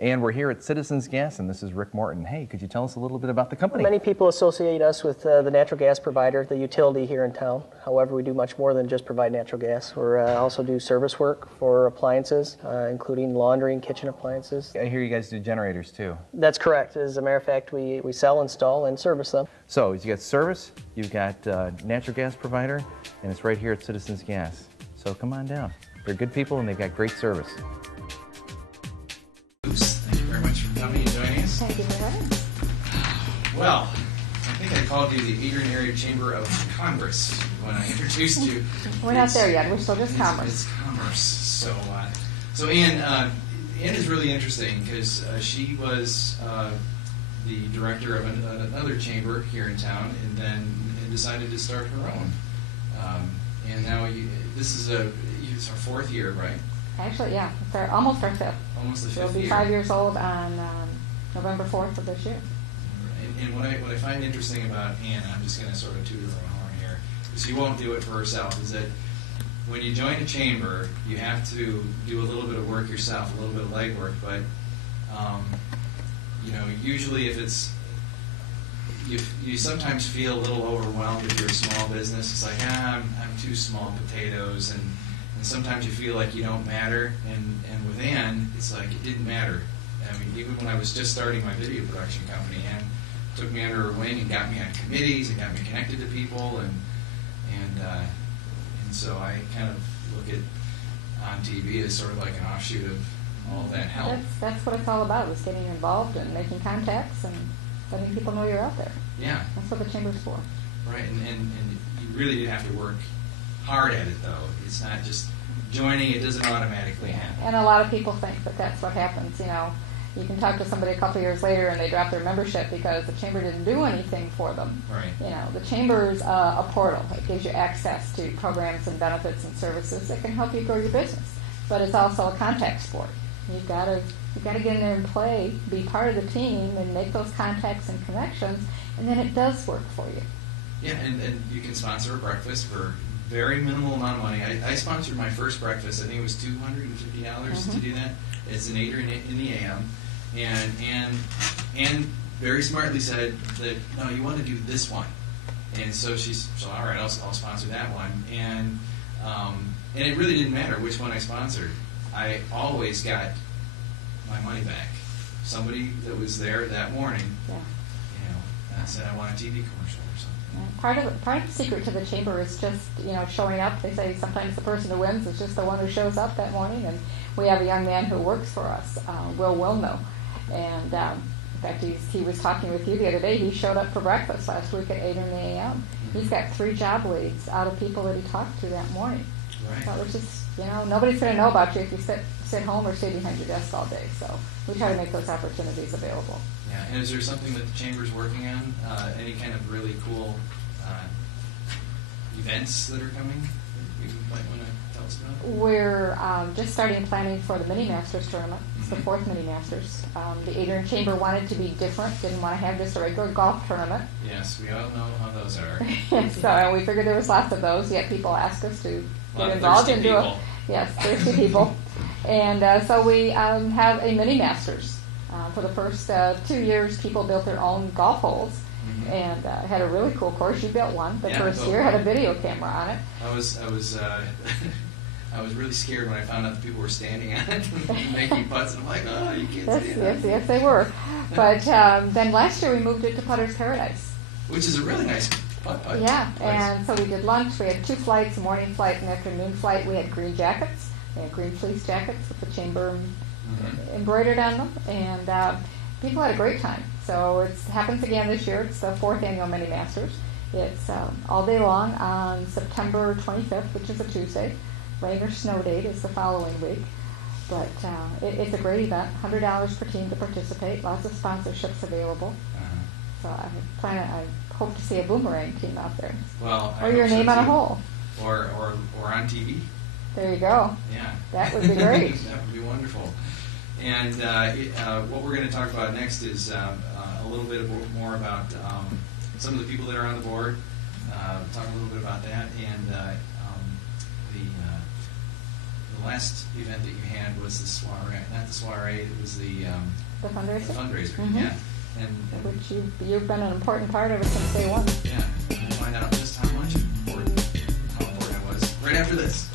And we're here at Citizens Gas, and this is Rick Morton. Hey, could you tell us a little bit about the company? Many people associate us with the natural gas provider, the utility here in town. However, we do much more than just provide natural gas. We also do service work for appliances, including laundry and kitchen appliances. I hear you guys do generators too. That's correct. As a matter of fact, we sell, install, and service them. So you got service, you've got natural gas provider, and it's right here at Citizens Gas. So come on down. They're good people and they've got great service. Thank you very much for coming and joining us. Thank you for having me. Well, I think I called you the Adrian Area Chamber of Congress when I introduced you. We're not there yet. We're still just commerce. It's commerce. So Ann is really interesting because she was the director of another chamber here in town, and then decided to start her own. And now this is her fourth year, right? Actually, yeah, it's almost our fifth. Almost the fifth year. She'll be 5 years old on November 4th of this year. And what I find interesting about Ann, I'm just going to sort of toot her own horn here, because she won't do it for herself, is that when you join a chamber, you have to do a little bit of work yourself, a little bit of legwork, but usually if it's you sometimes feel a little overwhelmed if you're a small business. It's like, I'm too small potatoes, and sometimes you feel like you don't matter. And with Ann, it's like it didn't matter. I mean, even when I was just starting my video production company, Ann took me under her wing and got me on committees and got me connected to people, and so I kind of look at on TV as sort of like an offshoot of all of that help. That's what it's all about, is getting involved and making contacts and letting people know you're out there. Yeah. That's what the chamber's for. Right, and you really have to work hard at it, though. It's not just joining, it doesn't automatically happen. And a lot of people think that that's what happens. You can talk to somebody a couple years later and they drop their membership because the chamber didn't do anything for them. Right. The chamber's a portal. It gives you access to programs and benefits and services that can help you grow your business. But it's also a contact sport. You've got to get in there and play, be part of the team, and make those contacts and connections, and then it does work for you. Yeah, and you can sponsor a breakfast for very minimal amount of money. I sponsored my first breakfast. I think it was $250 to do that. It's an Adrian in the AM, and very smartly said that, no, you want to do this one. And so all right, I'll sponsor that one. And it really didn't matter which one I sponsored. I always got my money back. Somebody that was there that morning, said, I want a TV commercial or something. Yeah. Part of the secret to the chamber is just showing up. They say sometimes the person who wins is just the one who shows up that morning. And we have a young man who works for us, Will Wilno, and in fact he was talking with you the other day. He showed up for breakfast last week at 8 in the a.m. Mm-hmm. He's got 3 job leads out of people that he talked to that morning. Right. So it's just nobody's going to know about you if you sit home or stay behind your desk all day. So we try to make those opportunities available. Yeah, and is there something that the chamber's working on? Any kind of really cool events that are coming that you might want to tell us about? We're just starting planning for the Mini Masters tournament. It's the 4th Mini Masters. The Adrian Chamber wanted to be different, didn't want to have just a regular golf tournament. Yes, we all know how those are. So we figured there was lots of those, yet people asked us to get involved and do it. Yes, thirsty people. And so we have a Mini Masters. For the first 2 years, people built their own golf holes. Mm-hmm. And had a really cool course. You built one. The first year had a video camera on it. I was really scared when I found out that people were standing on it and making putts. And I'm like, oh, you can't stand on it. Yes, they were. But then last year we moved it to Putter's Paradise, which is a really nice putt. Yeah, place. And so we did lunch. We had 2 flights: a morning flight and an afternoon flight. We had green jackets. We had green fleece jackets with the chamber embroidered on them, and people had a great time. So it happens again this year. It's the 4th annual Mini Masters. It's all day long on September 25th, which is a Tuesday. Rain or snow date is the following week. But it's a great event. $100 per team to participate. Lots of sponsorships available. So I hope to see a boomerang team out there. Well, or your name on a hole. Or on TV. There you go. Yeah. That would be great. That would be wonderful. And what we're going to talk about next is a little bit more about some of the people that are on the board. Talk a little bit about that and the the last event that you had was the soiree, not the soiree, it was the fundraiser. The fundraiser, Mm-hmm. yeah. And Which you've been an important part of it since day one. yeah, we'll find out just how important it was right after this.